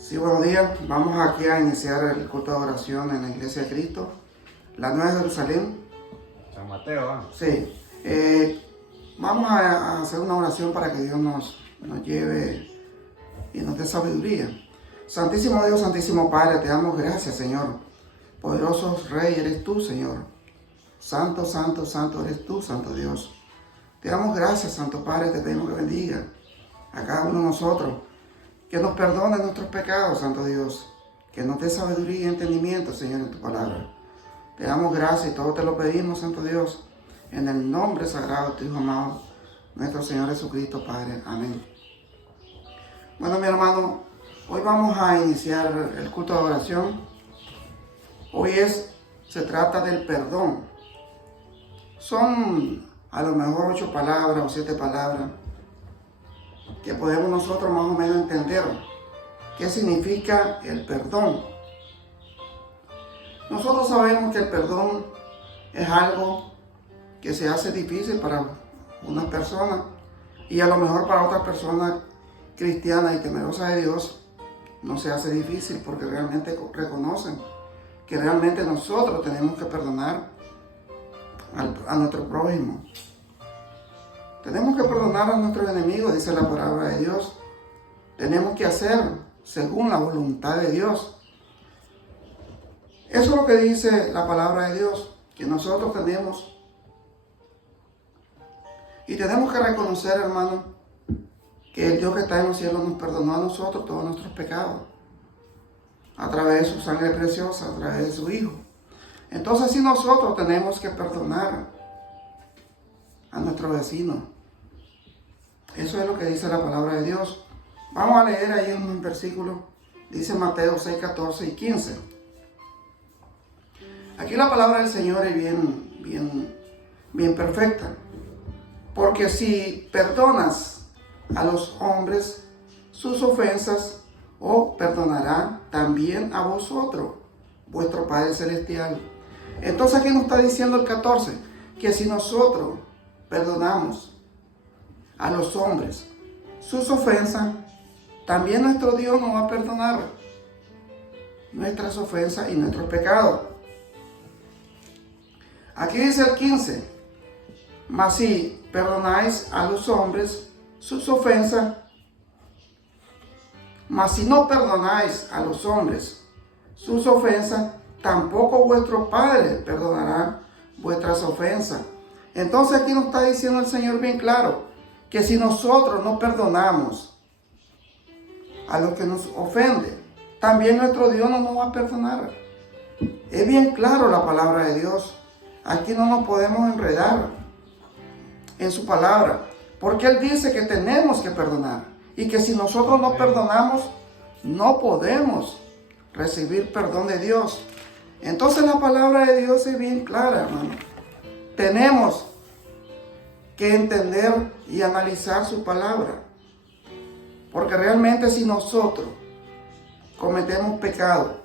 Sí, buenos días. Vamos aquí a iniciar el culto de oración en la Iglesia de Cristo, la Nueva Jerusalén. San Mateo, ¿ah? Sí. Vamos a hacer una oración para que Dios nos lleve y nos dé sabiduría. Santísimo Dios, Santísimo Padre, te damos gracias, Señor. Poderoso Rey eres tú, Señor. Santo, Santo, Santo eres tú, Santo Dios. Te damos gracias, Santo Padre, te pedimos que bendiga a cada uno de nosotros. Que nos perdone nuestros pecados, Santo Dios. Que nos dé sabiduría y entendimiento, Señor, en tu palabra. Te damos gracias y todo te lo pedimos, Santo Dios, en el nombre sagrado de tu Hijo amado, nuestro Señor Jesucristo, Padre. Amén. Bueno, mi hermano, hoy vamos a iniciar el culto de oración. Hoy se trata del perdón. Son a lo mejor 8 palabras o 7 palabras que podemos nosotros más o menos entender qué significa el perdón. Nosotros sabemos que el perdón es algo que se hace difícil para una persona y a lo mejor para otras personas cristianas y temerosas de Dios no se hace difícil porque realmente reconocen que realmente nosotros tenemos que perdonar a nuestro prójimo. Tenemos que perdonar a nuestros enemigos, dice la palabra de Dios. Tenemos que hacer según la voluntad de Dios. Eso es lo que dice la palabra de Dios, que nosotros tenemos. Y tenemos que reconocer, hermano, que el Dios que está en los cielos nos perdonó a nosotros todos nuestros pecados, a través de su sangre preciosa, a través de su Hijo. Entonces, si nosotros tenemos que perdonar a nuestro vecino, eso es lo que dice la palabra de Dios. Vamos a leer ahí un versículo, dice Mateo 6, 14 y 15. Aquí la palabra del Señor es bien perfecta. Porque si perdonas a los hombres sus ofensas, os perdonará también a vosotros, vuestro Padre Celestial. Entonces aquí nos está diciendo el 14, que si nosotros perdonamos a los hombres sus ofensas, también nuestro Dios nos va a perdonar nuestras ofensas y nuestros pecados. Aquí dice el 15, mas si perdonáis a los hombres sus ofensas, mas si no perdonáis a los hombres sus ofensas, tampoco vuestro Padre perdonará vuestras ofensas. Entonces aquí nos está diciendo el Señor bien claro, que si nosotros no perdonamos a los que nos ofenden, también nuestro Dios no nos va a perdonar. Es bien claro la palabra de Dios. Aquí no nos podemos enredar en su palabra, porque Él dice que tenemos que perdonar y que si nosotros no perdonamos, no podemos recibir perdón de Dios. Entonces la palabra de Dios es bien clara, hermano. Tenemos que entender y analizar su palabra, porque realmente si nosotros cometemos pecado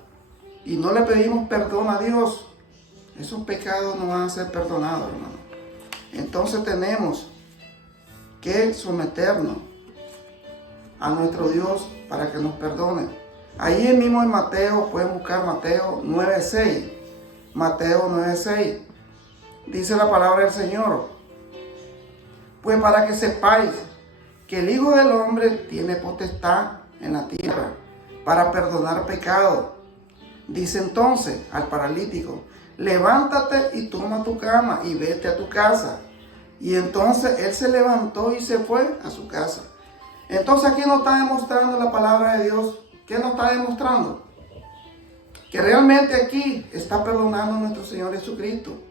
y no le pedimos perdón a Dios, esos pecados no van a ser perdonados, hermano. Entonces tenemos que someternos a nuestro Dios para que nos perdone. Ahí mismo en Mateo, pueden buscar Mateo 9:6. Mateo 9:6. Dice la palabra del Señor: pues para que sepáis que el Hijo del Hombre tiene potestad en la tierra para perdonar pecado. Dice entonces al paralítico: levántate y toma tu cama y vete a tu casa. Y entonces él se levantó y se fue a su casa. Entonces aquí nos está demostrando la palabra de Dios. ¿Qué nos está demostrando? Que realmente aquí está perdonando a nuestro Señor Jesucristo.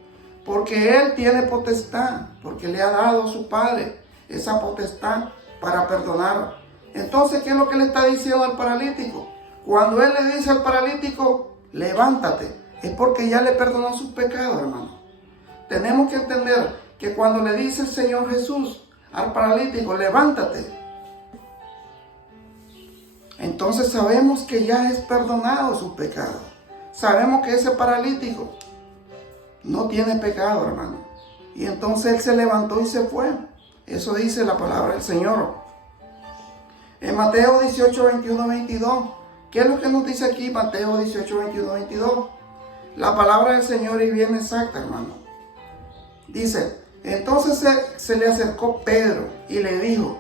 Porque Él tiene potestad, porque le ha dado a su Padre esa potestad para perdonar. Entonces, ¿qué es lo que le está diciendo al paralítico? Cuando Él le dice al paralítico, levántate, es porque ya le perdonó sus pecados, hermano. Tenemos que entender que cuando le dice el Señor Jesús al paralítico, levántate, entonces sabemos que ya es perdonado sus pecados. Sabemos que ese paralítico no tiene pecado, hermano. Y entonces él se levantó y se fue. Eso dice la palabra del Señor. En Mateo 18, 21, 22, ¿Qué es lo que nos dice aquí Mateo 18, 21, 22? La palabra del Señor es bien exacta, hermano. Dice, entonces se le acercó Pedro y le dijo,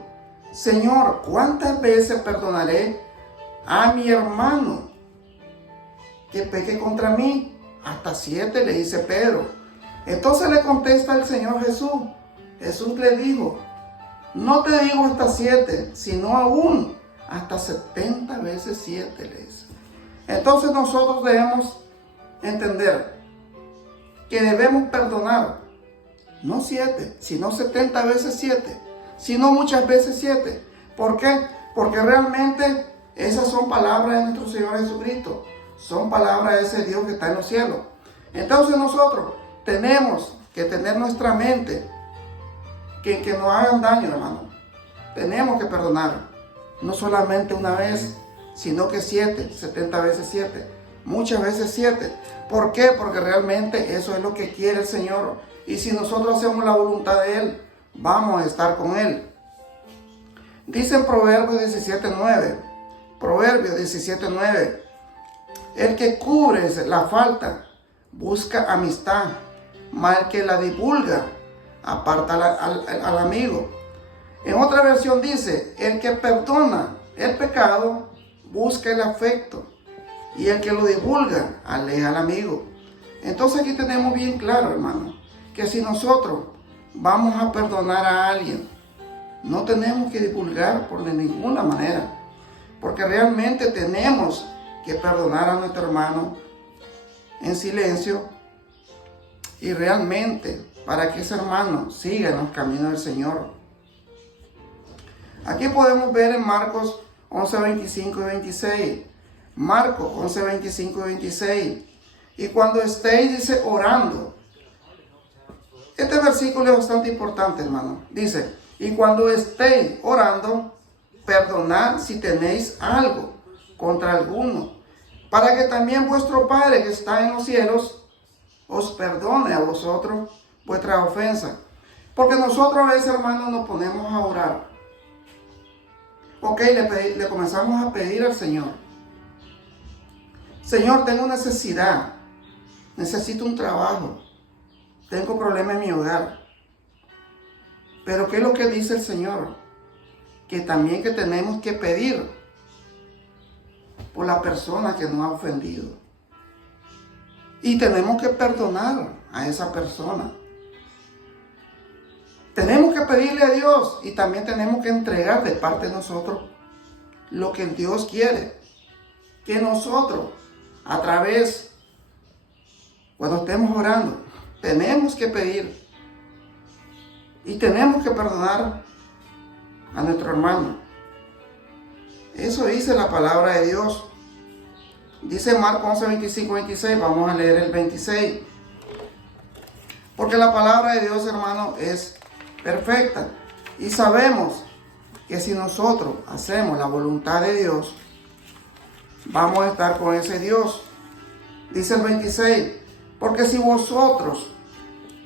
Señor, ¿cuántas veces perdonaré a mi hermano que peque contra mí? Hasta 7, le dice Pedro. Entonces le contesta el Señor Jesús. Jesús le dijo, no te digo hasta 7, sino aún hasta 70 veces 7, le dice. Entonces nosotros debemos entender que debemos perdonar, no 7, sino 70 veces 7, sino muchas veces 7. ¿Por qué? Porque realmente esas son palabras de nuestro Señor Jesucristo, son palabras de ese Dios que está en los cielos. Entonces nosotros tenemos que tener nuestra mente que nos hagan daño, hermano. Tenemos que perdonar, no solamente una vez, sino que 7, 70 veces 7, muchas veces 7. ¿Por qué? Porque realmente eso es lo que quiere el Señor. Y si nosotros hacemos la voluntad de Él, vamos a estar con Él. Dice en Proverbios 17:9, Proverbios 17:9, el que cubre la falta busca amistad, mas el que la divulga aparta al amigo. En otra versión dice, el que perdona el pecado busca el afecto, y el que lo divulga aleja al amigo. Entonces aquí tenemos bien claro, hermano, que si nosotros vamos a perdonar a alguien, no tenemos que divulgar por de ninguna manera, porque realmente tenemos que perdonar a nuestro hermano en silencio y realmente para que ese hermano siga en los caminos del Señor. Aquí podemos ver en Marcos 11, 25 y 26. Marcos 11, 25 y 26. Y cuando estéis, dice, orando. Este versículo es bastante importante, hermano. Dice, y cuando estéis orando, perdonad si tenéis algo contra alguno, para que también vuestro Padre que está en los cielos os perdone a vosotros vuestras ofensas. Porque nosotros a veces, hermanos, nos ponemos a orar. Ok, le comenzamos a pedir al Señor. Señor, tengo necesidad. Necesito un trabajo. Tengo problemas en mi hogar. Pero ¿qué es lo que dice el Señor? Que también que tenemos que pedir por la persona que nos ha ofendido. Y tenemos que perdonar a esa persona. Tenemos que pedirle a Dios y también tenemos que entregar de parte de nosotros lo que Dios quiere. Que nosotros, a través, cuando estemos orando, tenemos que pedir y tenemos que perdonar a nuestro hermano. Eso dice la palabra de Dios. Dice Marcos 11, 25, 26. Vamos a leer el 26. Porque la palabra de Dios, hermano, es perfecta. Y sabemos que si nosotros hacemos la voluntad de Dios, vamos a estar con ese Dios. Dice el 26. Porque si vosotros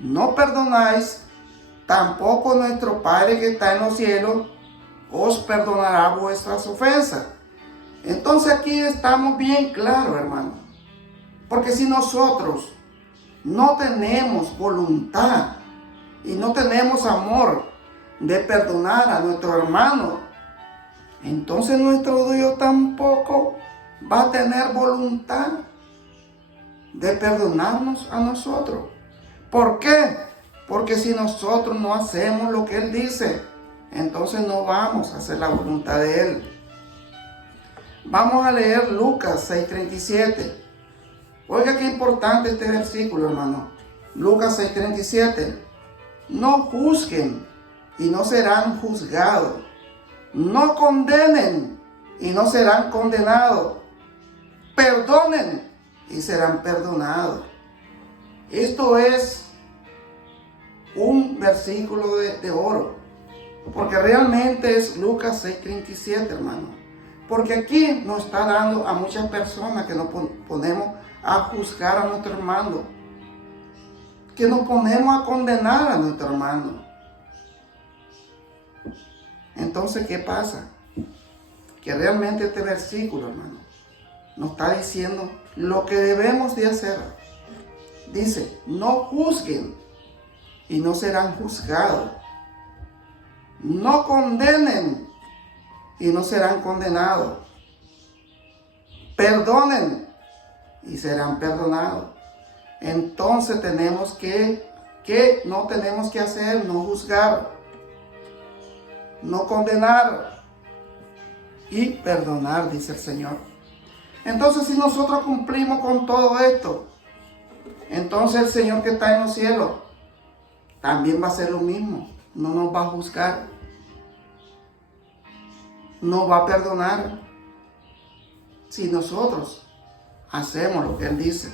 no perdonáis, tampoco nuestro Padre que está en los cielos os perdonará vuestras ofensas. Entonces aquí estamos bien claros, hermano. Porque si nosotros no tenemos voluntad y no tenemos amor de perdonar a nuestro hermano, entonces nuestro Dios tampoco va a tener voluntad de perdonarnos a nosotros. ¿Por qué? Porque si nosotros no hacemos lo que Él dice, entonces no vamos a hacer la voluntad de Él. Vamos a leer Lucas 6:37. Oiga qué importante este versículo, hermano. Lucas 6:37. No juzguen y no serán juzgados. No condenen y no serán condenados. Perdonen y serán perdonados. Esto es un versículo de oro. Porque realmente es Lucas 6:37, hermano. Porque aquí nos está dando a muchas personas que nos ponemos a juzgar a nuestro hermano. Que nos ponemos a condenar a nuestro hermano. Entonces, ¿qué pasa? Que realmente este versículo, hermano, nos está diciendo lo que debemos de hacer. Dice, no juzguen y no serán juzgados. No condenen y no serán condenados. Perdonen y serán perdonados. Entonces tenemos que no tenemos que hacer, no juzgar, no condenar y perdonar, dice el Señor. Entonces, si nosotros cumplimos con todo esto, entonces el Señor que está en los cielos también va a hacer lo mismo. No nos va a juzgar, nos va a perdonar si nosotros hacemos lo que Él dice.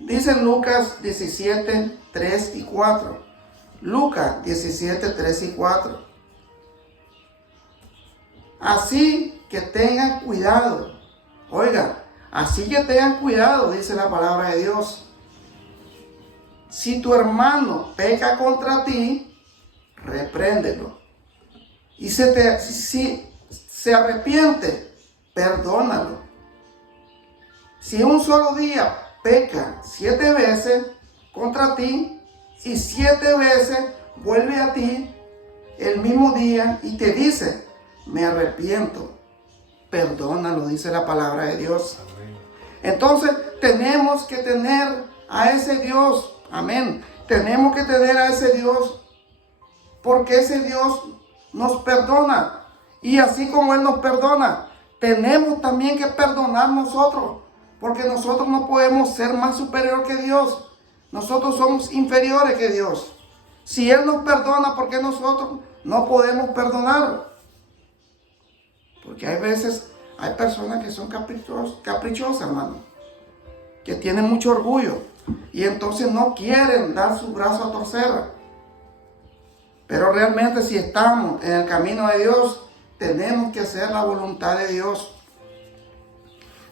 Dice Lucas 17, 3 y 4. Lucas 17, 3 y 4. Así que tengan cuidado. Oiga, así que tengan cuidado, dice la palabra de Dios. Si tu hermano peca contra ti, repréndelo. Y si se arrepiente, perdónalo. Si un solo día peca 7 veces contra ti y 7 veces vuelve a ti el mismo día y te dice, me arrepiento, perdónalo, dice la palabra de Dios. Entonces tenemos que tener a ese Dios, amén, tenemos que tener a ese Dios, porque ese Dios nos perdona, y así como Él nos perdona, tenemos también que perdonar nosotros, porque nosotros no podemos ser más superior que Dios. Nosotros somos inferiores que Dios. Si Él nos perdona, ¿por qué nosotros no podemos perdonar? Porque hay veces, hay personas que son caprichosas, hermano, que tienen mucho orgullo y entonces no quieren dar su brazo a torcer. Pero realmente, si estamos en el camino de Dios, tenemos que hacer la voluntad de Dios.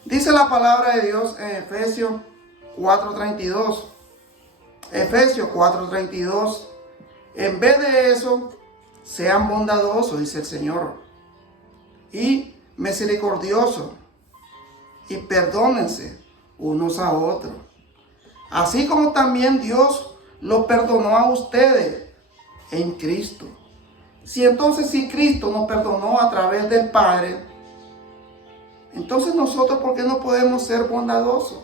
Dice la palabra de Dios en Efesios 4:32. Efesios 4:32. En vez de eso, sean bondadosos, dice el Señor, y misericordiosos, y perdónense unos a otros. Así como también Dios lo perdonó a ustedes en Cristo. Si Cristo nos perdonó a través del Padre, entonces nosotros, ¿por qué no podemos ser bondadosos?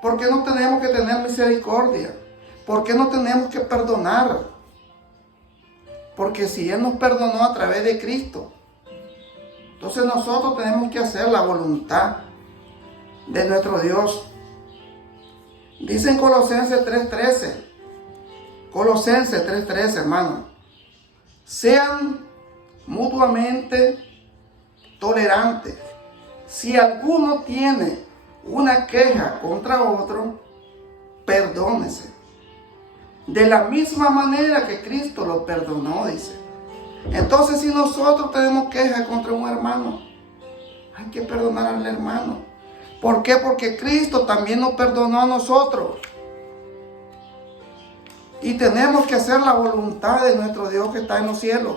¿Por qué no tenemos que tener misericordia? ¿Por qué no tenemos que perdonar? Porque si Él nos perdonó a través de Cristo, entonces nosotros tenemos que hacer la voluntad de nuestro Dios. Dice en Colosenses 3:13, Colosenses 3:13, hermano, sean mutuamente tolerantes. Si alguno tiene una queja contra otro, perdónese. De la misma manera que Cristo lo perdonó, dice. Entonces, si nosotros tenemos queja contra un hermano, hay que perdonar al hermano. ¿Por qué? Porque Cristo también nos perdonó a nosotros. Y tenemos que hacer la voluntad de nuestro Dios que está en los cielos.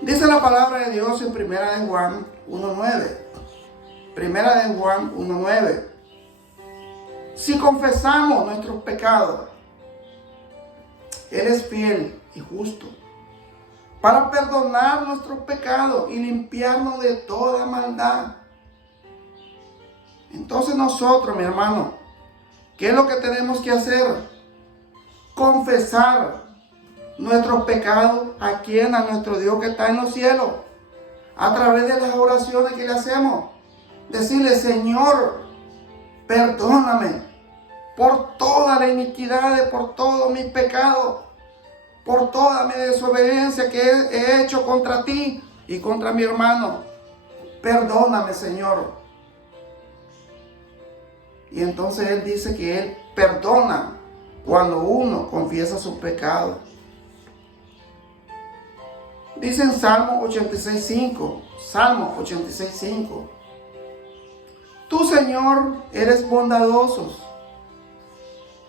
Dice la palabra de Dios en Primera de Juan 1:9. Primera de Juan 1:9. Si confesamos nuestros pecados, Él es fiel y justo para perdonar nuestros pecados y limpiarnos de toda maldad. Entonces nosotros, mi hermano, ¿qué es lo que tenemos que hacer? Confesar nuestros pecados a quien, a nuestro Dios que está en los cielos, a través de las oraciones que le hacemos. Decirle, Señor, perdóname por toda la iniquidad, por todos mis pecados, por toda mi desobediencia que he hecho contra ti y contra mi hermano. Perdóname, Señor. Y entonces Él dice que Él perdona cuando uno confiesa sus pecados. Dice en Salmo 86:5, Salmo 86:5, tú, Señor, eres bondadoso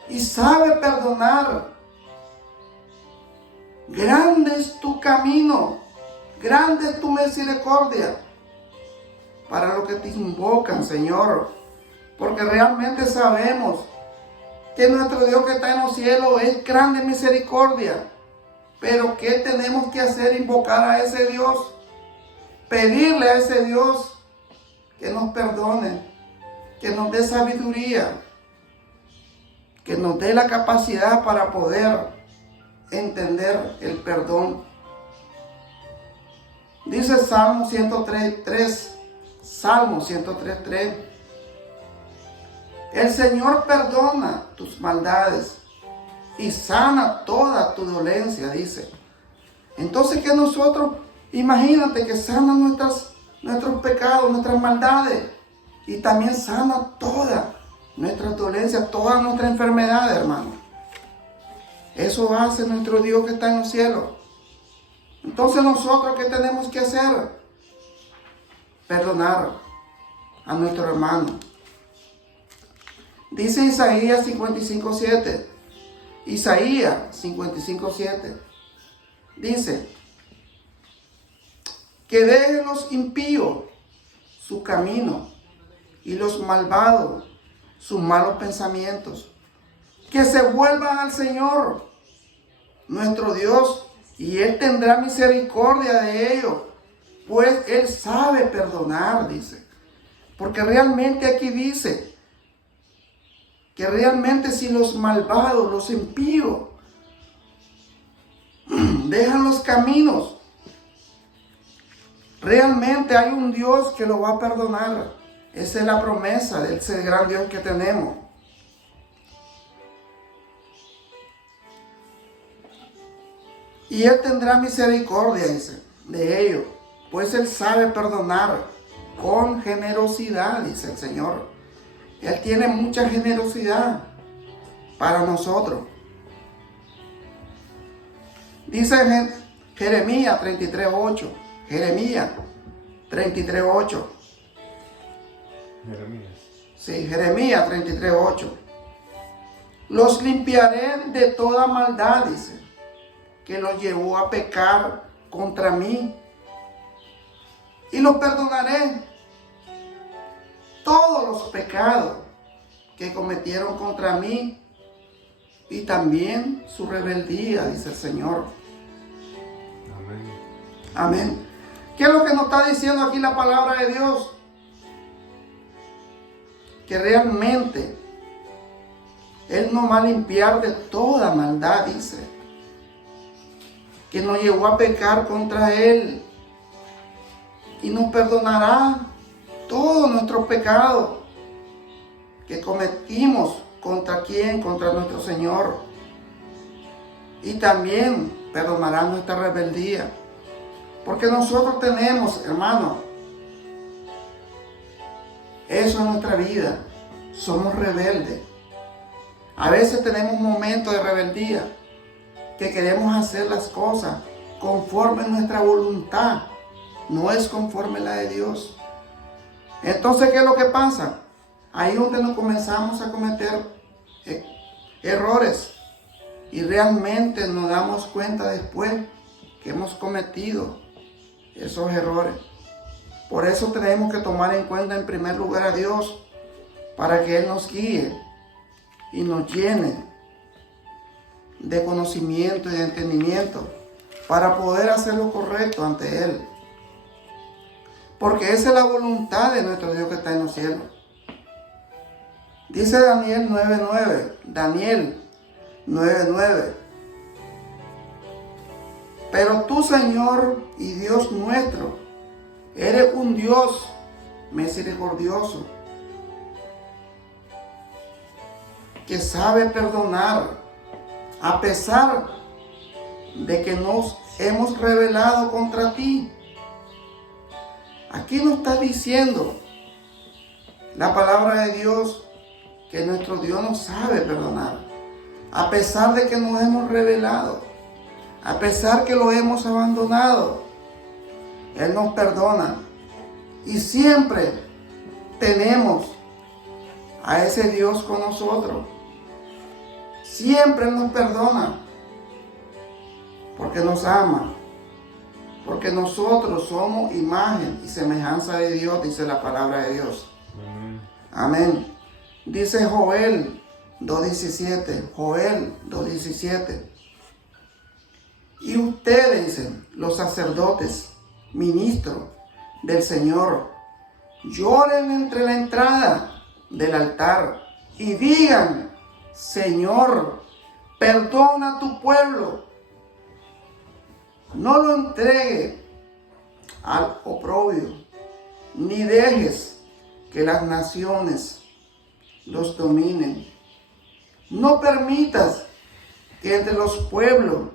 y sabes perdonar. Grande es tu camino, grande es tu misericordia. para los que te invocan, Señor. Porque realmente sabemos que nuestro Dios que está en los cielos es grande en misericordia. Pero ¿qué tenemos que hacer? Invocar a ese Dios. Pedirle a ese Dios que nos perdone, que nos dé sabiduría, que nos dé la capacidad para poder entender el perdón. Dice Salmo 103:3, Salmo 103:3. El Señor perdona tus maldades y sana toda tu dolencia, dice. Entonces que nosotros, imagínate que sana nuestros pecados, nuestras maldades, y también sana toda nuestra dolencia, toda nuestra enfermedad, hermano. Eso hace nuestro Dios que está en los cielos. Entonces nosotros, ¿qué tenemos que hacer? Perdonar a nuestro hermano. Dice Isaías 55:7. Isaías 55:7. Dice que dejen los impíos su camino y los malvados sus malos pensamientos. Que se vuelvan al Señor, nuestro Dios, y Él tendrá misericordia de ellos, pues Él sabe perdonar, dice. Porque realmente aquí dice que realmente si los malvados, los impíos, dejan los caminos, realmente hay un Dios que lo va a perdonar. Esa es la promesa de ese gran Dios que tenemos. Y Él tendrá misericordia, dice, de ellos, pues Él sabe perdonar con generosidad, dice el Señor. Él tiene mucha generosidad para nosotros. Dice Jeremías 33:8. Jeremías 33:8. Jeremías. Sí, Jeremías 33:8. Los limpiaré de toda maldad, dice, que los llevó a pecar contra mí. Y los perdonaré todos los pecados que cometieron contra mí y también su rebeldía, dice el Señor. Amén. Amén. ¿Qué es lo que nos está diciendo aquí la palabra de Dios? Que realmente Él nos va a limpiar de toda maldad, dice. Que nos llevó a pecar contra Él y nos perdonará todos nuestros pecados que cometimos. ¿Contra quién? Contra nuestro Señor. Y también perdonará nuestra rebeldía. Porque nosotros tenemos, hermano, eso en nuestra vida. Somos rebeldes. A veces tenemos momentos de rebeldía que queremos hacer las cosas conforme a nuestra voluntad. No es conforme a la de Dios. Entonces, ¿qué es lo que pasa? Ahí es donde nos comenzamos a cometer errores. Y realmente nos damos cuenta después que hemos cometido esos errores. Por eso tenemos que tomar en cuenta en primer lugar a Dios, para que Él nos guíe y nos llene de conocimiento y de entendimiento para poder hacer lo correcto ante Él. Porque esa es la voluntad de nuestro Dios que está en los cielos. Dice Daniel 9:9. Daniel 9:9. Pero tú, Señor y Dios nuestro, eres un Dios misericordioso, que sabe perdonar, a pesar de que nos hemos rebelado contra ti. Aquí nos está diciendo la palabra de Dios que nuestro Dios nos sabe perdonar, a pesar de que nos hemos rebelado, a pesar que lo hemos abandonado. Él nos perdona y siempre tenemos a ese Dios con nosotros. Siempre Él nos perdona porque nos ama, porque nosotros somos imagen y semejanza de Dios, dice la palabra de Dios. Amén. Dice Joel 2:17, Joel 2:17. Y ustedes, dicen, los sacerdotes, ministros del Señor, lloren entre la entrada del altar y digan: Señor, perdona a tu pueblo, no lo entregue al oprobio, ni dejes que las naciones los dominen. No permitas que entre los pueblos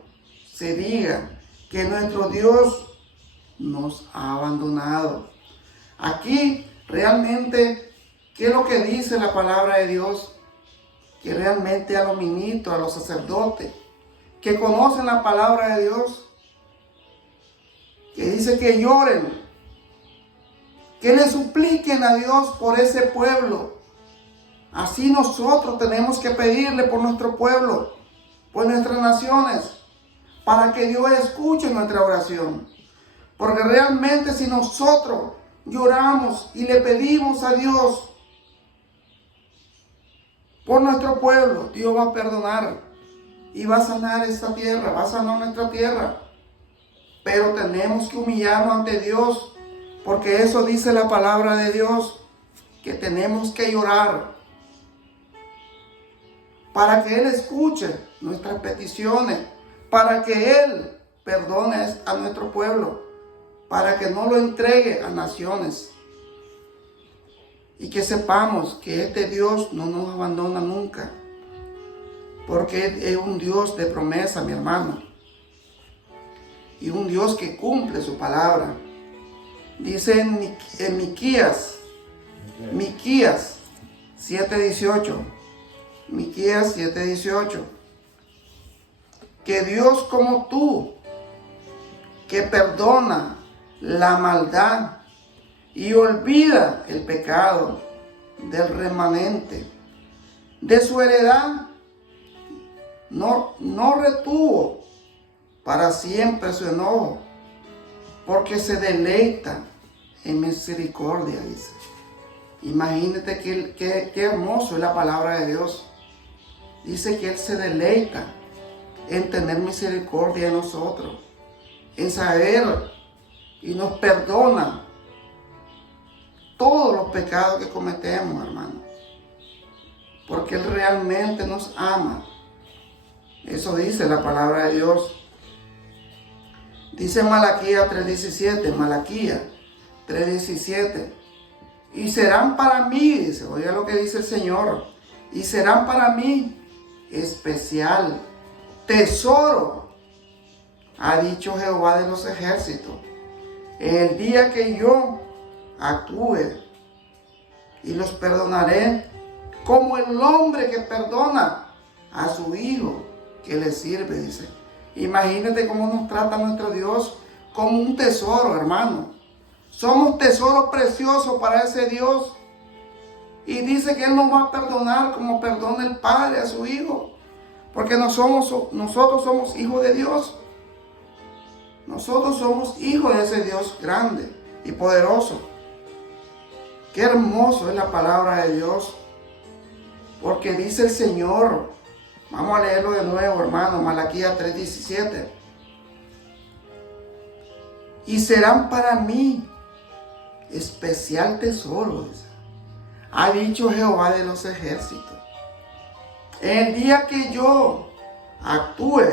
se diga que nuestro Dios nos ha abandonado. Aquí realmente, ¿qué es lo que dice la palabra de Dios? Que realmente a los ministros, a los sacerdotes, que conocen la palabra de Dios, que dice que lloren, que le supliquen a Dios por ese pueblo. Así nosotros tenemos que pedirle por nuestro pueblo, por nuestras naciones, para que Dios escuche nuestra oración. Porque realmente si nosotros lloramos y le pedimos a Dios por nuestro pueblo, Dios va a perdonar y va a sanar esta tierra, va a sanar nuestra tierra. Pero tenemos que humillarnos ante Dios, porque eso dice la palabra de Dios, que tenemos que llorar para que Él escuche nuestras peticiones, para que Él perdone a nuestro pueblo, para que no lo entregue a naciones. Y que sepamos que este Dios no nos abandona nunca, porque es un Dios de promesa, mi hermano, y un Dios que cumple su palabra. Dice en Miquías 7:18, Miquías 7:18, que Dios como tú, que perdona la maldad y olvida el pecado del remanente de su heredad, no retuvo para siempre su enojo, porque se deleita en misericordia, dice. Imagínate qué hermoso es la palabra de Dios. Dice que Él se deleita en tener misericordia de nosotros, en saber y nos perdona todos los pecados que cometemos, hermano, porque Él realmente nos ama. Eso dice la palabra de Dios. Dice Malaquías 3:17, Malaquías 3:17, y serán para mí, dice, oiga lo que dice el Señor, y serán para mí especial tesoro, ha dicho Jehová de los ejércitos, en el día que yo actúe, y los perdonaré como el hombre que perdona a su hijo que le sirve, dice. Imagínate cómo nos trata nuestro Dios, como un tesoro, hermano. Somos tesoros preciosos para ese Dios. Y dice que Él nos va a perdonar como perdona el Padre a su Hijo. Porque nosotros somos hijos de Dios. Nosotros somos hijos de ese Dios grande y poderoso. Qué hermoso es la palabra de Dios. Porque dice el Señor, vamos a leerlo de nuevo, hermano, Malaquías 3:17. Y serán para mí especial tesoro, dice, ha dicho Jehová de los ejércitos. El día que yo actúe,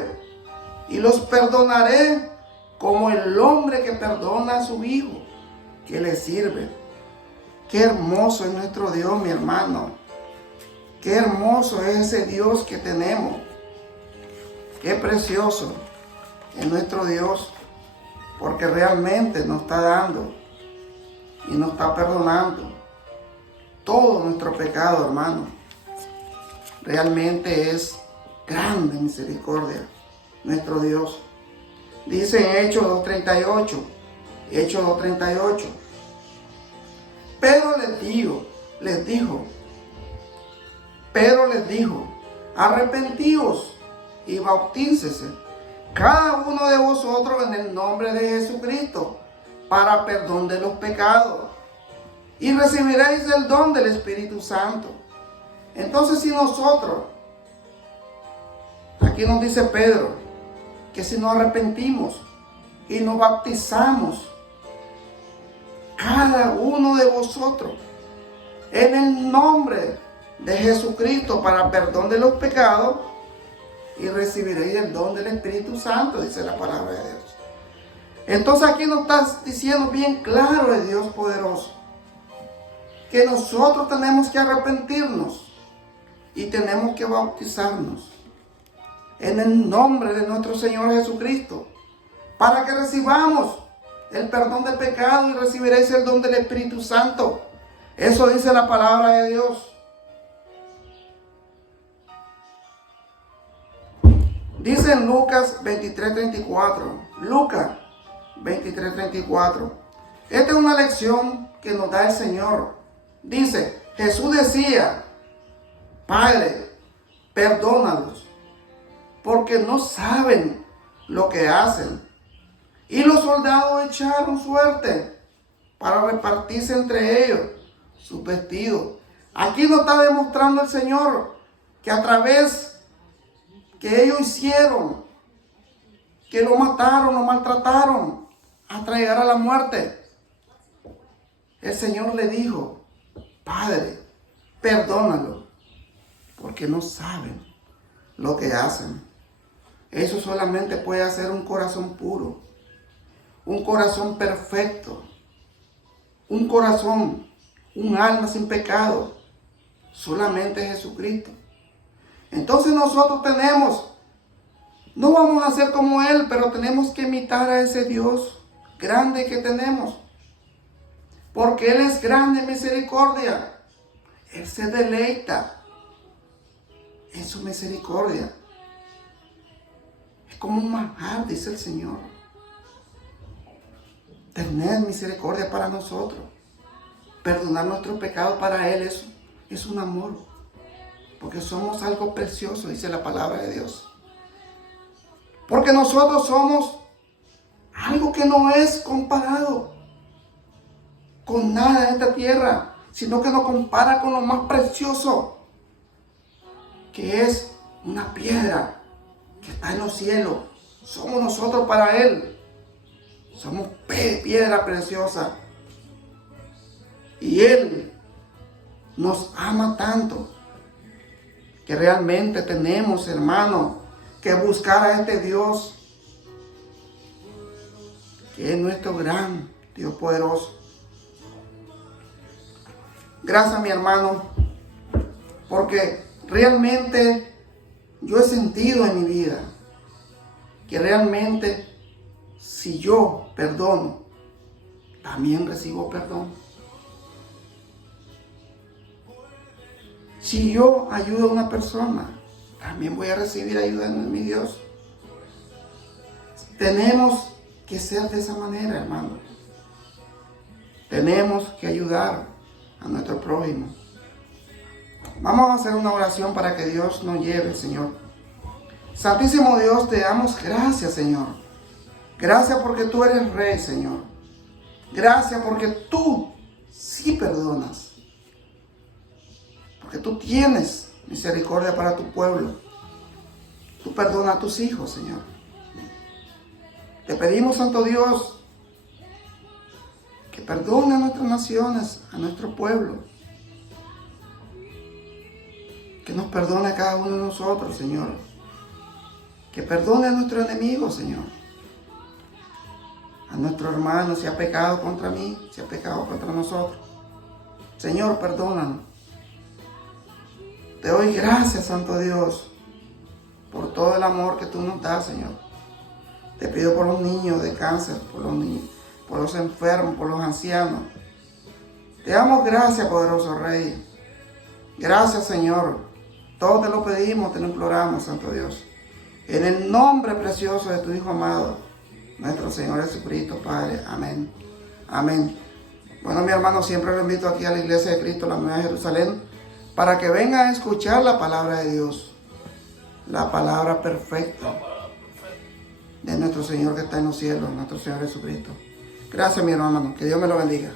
y los perdonaré como el hombre que perdona a su hijo que le sirve. Qué hermoso es nuestro Dios, mi hermano. Qué hermoso es ese Dios que tenemos. Qué precioso es nuestro Dios, porque realmente nos está dando y nos está perdonando todo nuestro pecado, hermano. Realmente es grande misericordia nuestro Dios. Dice en Hechos 2:38, Hechos 2:38, Pedro les dijo, arrepentíos y bautícese cada uno de vosotros en el nombre de Jesucristo para perdón de los pecados y recibiréis el don del Espíritu Santo. Entonces, si nosotros, aquí nos dice Pedro, que si nos arrepentimos y nos bautizamos, cada uno de vosotros, en el nombre de Jesucristo para perdón de los pecados, y recibiréis el don del Espíritu Santo, dice la palabra de Dios. Entonces aquí nos está diciendo bien claro el Dios poderoso, que nosotros tenemos que arrepentirnos y tenemos que bautizarnos en el nombre de nuestro Señor Jesucristo, para que recibamos el perdón de pecado y recibiréis el don del Espíritu Santo. Eso dice la palabra de Dios. Dice en Lucas 23:34. Lucas 23:34. Esta es una lección que nos da el Señor. Dice, Jesús decía, Padre, perdónalos, porque no saben lo que hacen. Y los soldados echaron suerte para repartirse entre ellos sus vestidos. Aquí nos está demostrando el Señor que a través que ellos hicieron, que lo mataron, lo maltrataron, hasta llegar a la muerte, el Señor le dijo, Padre, perdónalo, porque no saben lo que hacen. Eso solamente puede hacer un corazón puro, un corazón perfecto, un corazón, un alma sin pecado, solamente Jesucristo. Entonces nosotros no vamos a ser como Él, pero tenemos que imitar a ese Dios grande que tenemos. Porque Él es grande en misericordia. Él se deleita en su misericordia. Es como un manjar, dice el Señor. Tener misericordia para nosotros. Perdonar nuestros pecados para Él es un amor. Porque somos algo precioso, dice la palabra de Dios. Porque nosotros somos algo que no es comparado con nada en esta tierra, sino que nos compara con lo más precioso, que es una piedra que está en los cielos. Somos nosotros para Él. Somos piedra preciosa. Y Él nos ama tanto que realmente tenemos, hermano, que buscar a este Dios, que es nuestro gran Dios poderoso. Gracias, mi hermano, porque realmente yo he sentido en mi vida que realmente si yo perdono, también recibo perdón. Si yo ayudo a una persona, también voy a recibir ayuda de mi Dios. Tenemos que ser de esa manera, hermano. Tenemos que ayudar a nuestro prójimo. Vamos a hacer una oración para que Dios nos lleve, Señor. Santísimo Dios, te damos gracias, Señor. Gracias porque tú eres Rey, Señor. Gracias porque tú sí perdonas. Que tú tienes misericordia para tu pueblo. Tú perdonas a tus hijos, Señor. Te pedimos, Santo Dios, que perdone a nuestras naciones, a nuestro pueblo. Que nos perdone a cada uno de nosotros, Señor. Que perdone a nuestros enemigos, Señor. A nuestro hermano, si ha pecado contra mí, si ha pecado contra nosotros. Señor, perdónanos. Te doy gracias, Santo Dios, por todo el amor que tú nos das, Señor. Te pido por los niños de cáncer, por los niños, por los enfermos, por los ancianos. Te damos gracias, poderoso Rey. Gracias, Señor. Todo te lo pedimos, te lo imploramos, Santo Dios. En el nombre precioso de tu Hijo amado, nuestro Señor Jesucristo, Padre. Amén. Amén. Bueno, mi hermano, siempre lo invito aquí a la Iglesia de Cristo, la Nueva Jerusalén, para que vengan a escuchar la palabra de Dios, la palabra perfecta. de nuestro Señor que está en los cielos, nuestro Señor Jesucristo. Gracias, mi hermano. Que Dios me lo bendiga.